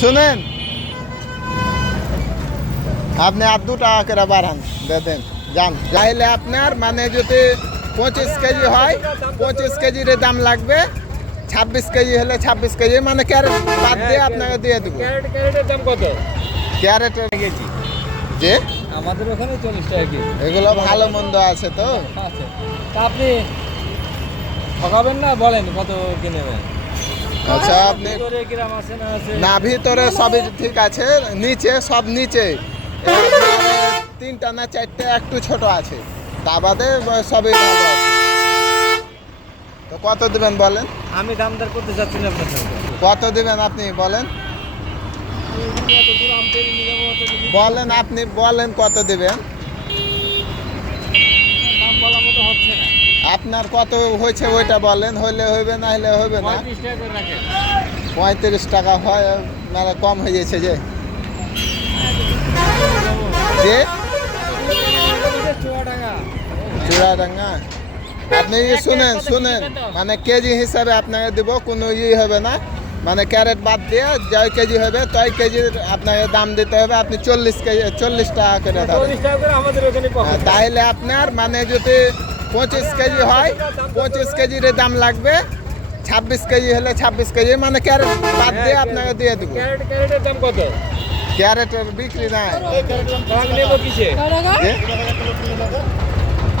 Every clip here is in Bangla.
শুনেন, আপনি আর 2 টাকা করে বাড়ান দেন যান। চাইলে আপনার মানে যদি 25 কেজি হয় 25 কেজির দাম লাগবে, 26 কেজি হলে 26 কেজি, মানে ক্যারেট বাদ দিয়ে আপনাকে দিয়ে দেবো। ক্যারেটের দাম কত? ক্যারেটের কেজি যে আমাদের ওখানে 40 টাকা কেজি। এগুলো ভালো মন্দ আছে তো। আচ্ছা, তা আপনি ঠকাবেন না, বলেন কত কিনেবেন? আচ্ছা, আপনি ভিতরে গ্রাম আছে না আছে? না, ভিতরে সবই ঠিক আছে, নিচে সব নিচে 3টা না 4টে একটু ছোট আছে, তা বাদে সবই ভালো আছে। তো কত দিবেন বলেন? আমি দামদার করতে চাচ্ছি না আপনার সঙ্গে। কত দিবেন আপনি বলেন? এত দূর আম পেড়ে নিয়ে যাবো, অত যদি বলেন, আপনি বলেন কত দিবেন? দাম বলার মতো হচ্ছে না। আপনার কত হয়েছে ওইটা বলেন, হইলে হইবে না হইলে হইবে না। 35 টাকা করে রাখেন। 35 টাকা হয়, মানে কম হয়ে গেছে যে যে চূড়াডাঙ্গা। আপনি শুনেন শুনেন, মানে কেজি হিসাবে আপনাকে দেবো, কোনো হবে না, মানে ক্যারেট বাদ দিয়ে যাই কেজি হবে তাই কেজির আপনাকে দাম দিতে হবে। আপনি 40 টাকা করে ধরেন। 40 টাকা করে আমাদের ওখানে পাওয়া যায়। তাহলে আপনার মানে যদি 25 কেজি হয় 25 কেজির দাম লাগবে, 26 কেজি হলে 26 কেজি, মানে ক্যারেট বাদ দিয়ে আপনাকে দিয়ে দেবো। ক্যারেটের দাম কত? ক্যারেটের বিক্রি নাই আমি নেবো কিসে?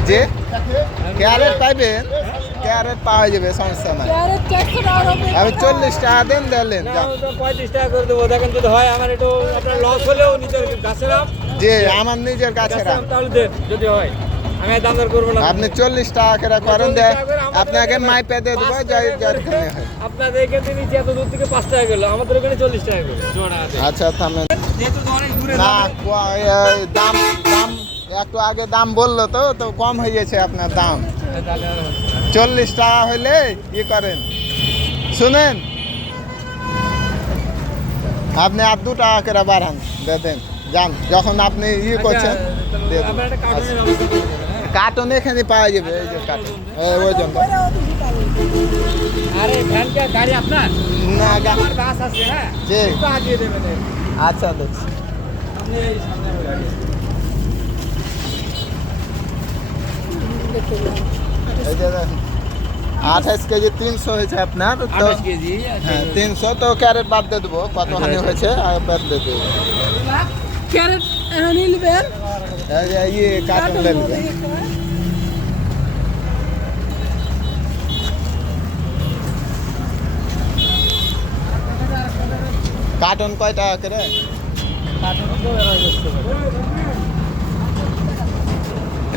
যে ক্যারেট পাইবেন, ক্যারেট পাওয়া যাবে, সমস্যা নাই। আমি 40 টাকা দেন দিলেন। না, আমি তো 35 টাকা করে দেবো। দেখেন যদি হয়, আমার একটু আপনার লস হলেও নিজের গাছের আম, যে আমার নিজের কাছে গাছের আম তাহলে দেন যদি হয়। আমি আর দাম দর করবো না। আপনি 40 টাকা করে করেন, 40 টাকা করে আমাদের আপনাকে এখানে মাইপে দিয়ে দেবো, 5 যাই টাকা করে। যেখানে হয়। আপনাদের এখান থেকে নিচে এত দূর থেকে 5 টাকা গেল, আমাদের ওখানে 40 টাকা করে জোড়া আছে। আচ্ছা থামেন। যেহেতু তো অনেক দূরে না, যাবে। দাম দাম একটু আগে দাম বললো তো তো কম হয়ে গেছে আপনার দাম। তাহলে আর হচ্ছে না। 40 টাকা হইলে ই করেন। শুনেন, আপনি আর 2 টাকা করে বাড়ান দেন যান। যখন আপনি করছেন দিয়ে দেন। আপনার একটা কার্টুনের ব্যবস্থা করে দেবেন, হ্যাঁ? কার্টন এখানে পাওয়া যাবে, এই যে কার্টন, ওই জন্য। আরে ভ্যানটা গাড়ি আপনার? না, আমার বাস আছে, হ্যাঁ, জি। একটু আগিয়ে দেবেন। আচ্ছা দেখছি। আপনি এই সামনে গাড়ি। এই যে দেখেন, 28 কেজি 300 হয়েছে আপনার তো। 28 কেজি। হ্যাঁ 300 তো ক্যারেট বাদ দিয়ে দেবো, কতখানি হয়েছে আর বাদ দিয়ে দেবো। ক্যারেট নিলবেন এই যে কার্টন নেবে। কার্টন কয় টাকা করে?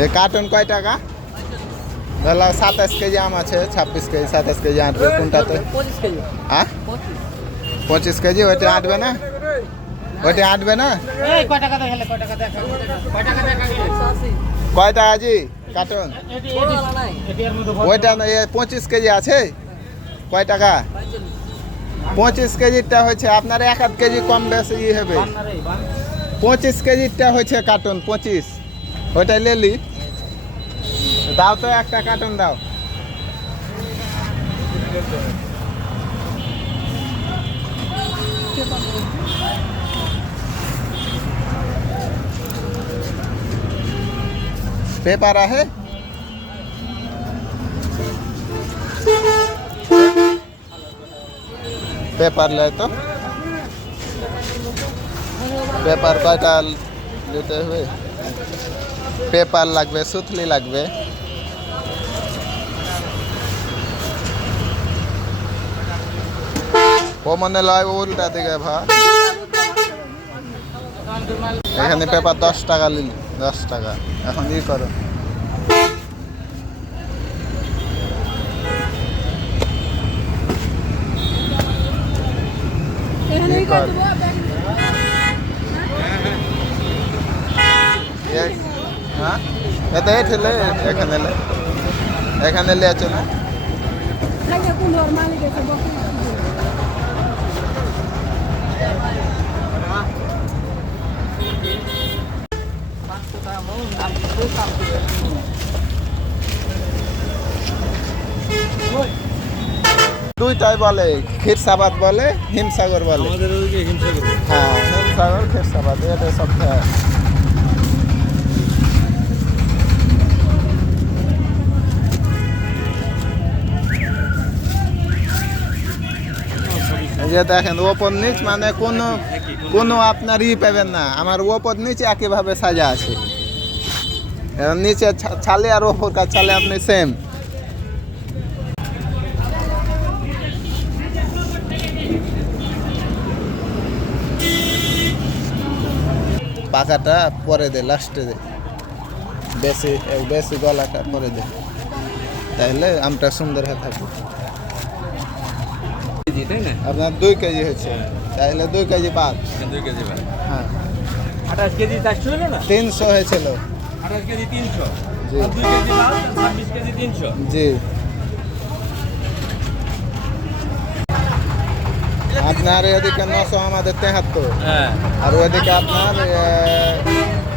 এই কার্টন কয় টাকা? তাহলে 27 কেজি আম আছে, 26 কেজি 27 কেজি আঁটবে কোনটাতে? 25 কেজি। হ্যাঁ 25 কেজি, ওইটা আঁটবে না? ওইটা আঁটবে না? এই কয় টাকা দেখালে, কয় টাকা দেখা, কয় টাকা দেখা গেলে? কয় টাকা জি কার্টন? এটির মধ্যে ওইটা 25 কেজি আছে, কয় টাকা? 25 কেজিরটা হচ্ছে আপনার 1 কেজি কম বেশি হবে। 25 কেজিরটা হচ্ছে কার্টন 25, ওইটাই লেলি দাও তো, একটা কার্টন দাও। पेपर आहे? पेपर ले तो पेपर कयटा लेते हुए पेपर লাগবে, সুতলি লাগবে। ও মনে লয় উল্টা দিকে ভা। এখানে পেপার 10 টাকা নিল, 10 টাকা। এখন ই করো, এখানেই করে দেবো। হ্যাঁ এটা ঠেলে এখানে লে, এখানে লে চলে। লাগে কোন নরমালি গেছে বকে। দুইটাই বলে, ক্ষীরসাবাদ বলে, হিমসাগর বলে। আমাদের ওদিকে হিমসাগর। হ্যাঁ, হিমসাগর, ক্ষীরসাবাদ এটা সব খায়। এই যে দেখেন ওপর নিচ মানে কোনো আপনার পাবেন না, আমার ওপর নিচে একইভাবে সাজা আছে। এবার নিচে ছালে আর ওপরকার ছালে আপনি সেম। পাকাটা পরে দে, লাস্টে দে, বেশি বেশি গলাটা পরে দে, তাহলে আমটা সুন্দর হয়ে থাকবে। তাই না? আপনার 2 কেজি হচ্ছে, তাহলে 2 কেজি বাদ। 2 কেজি ভাই। হ্যাঁ, 28 কেজি 400 হলো না? 300 হয়েছিল। 28 কেজি 300। জি। আর 2 কেজি মাল 26 কেজি 300। জি, আপনার এদিকে 900, আমাদের 73। হ্যাঁ। আর ওইদিকে আপনার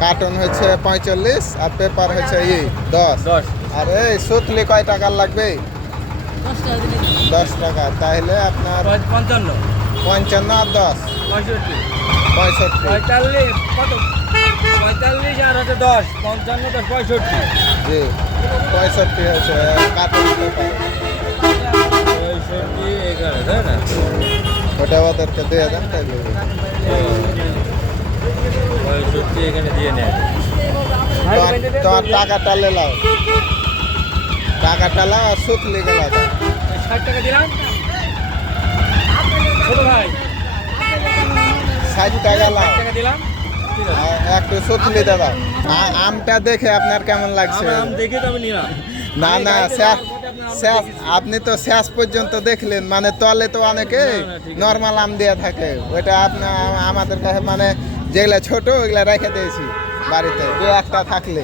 কার্টন হচ্ছে 45 আর পেপার হচ্ছে 10। 10। আর এই সুতলি কয় টাকার লাগবে? 10 টাকা দিলে 10 টাকা, তাহলে আপনার 55। 55 আর 10 65। 65। 45 কত? 45 আর হচ্ছে 10, 55 10 65। জি, 65 হচ্ছে কার্টন পেপার। 65 এখানে, তাই না? ওটা ওদেরকে দিয়ে দেন, তাই বলবো। 65 এখানে দিয়ে নেয়। তোমার টাকাটা লেলাও, টাকাটা লাও আর সুতলি গেলা। 60 টাকা দিলাম। ছোট ভাই 60 টাকা লাও, 60 টাকা দিলাম। ঠিক আছে। আর একটু সুতলি দাদা। আমটা দেখে আপনার কেমন লাগছে? আম দেখে তো আমি নিলাম। না না, আপনি তো শেষ পর্যন্ত দেখলেন, মানে তলে তো অনেকে না, না, ঠিক আছে। নর্মাল আম দেওয়া থাকে, ওইটা আপনার আমাদের কাছে মানে যেগুলা ছোট ওইগুলা রেখে দিয়েছি বাড়িতে, 2-1টা থাকলে।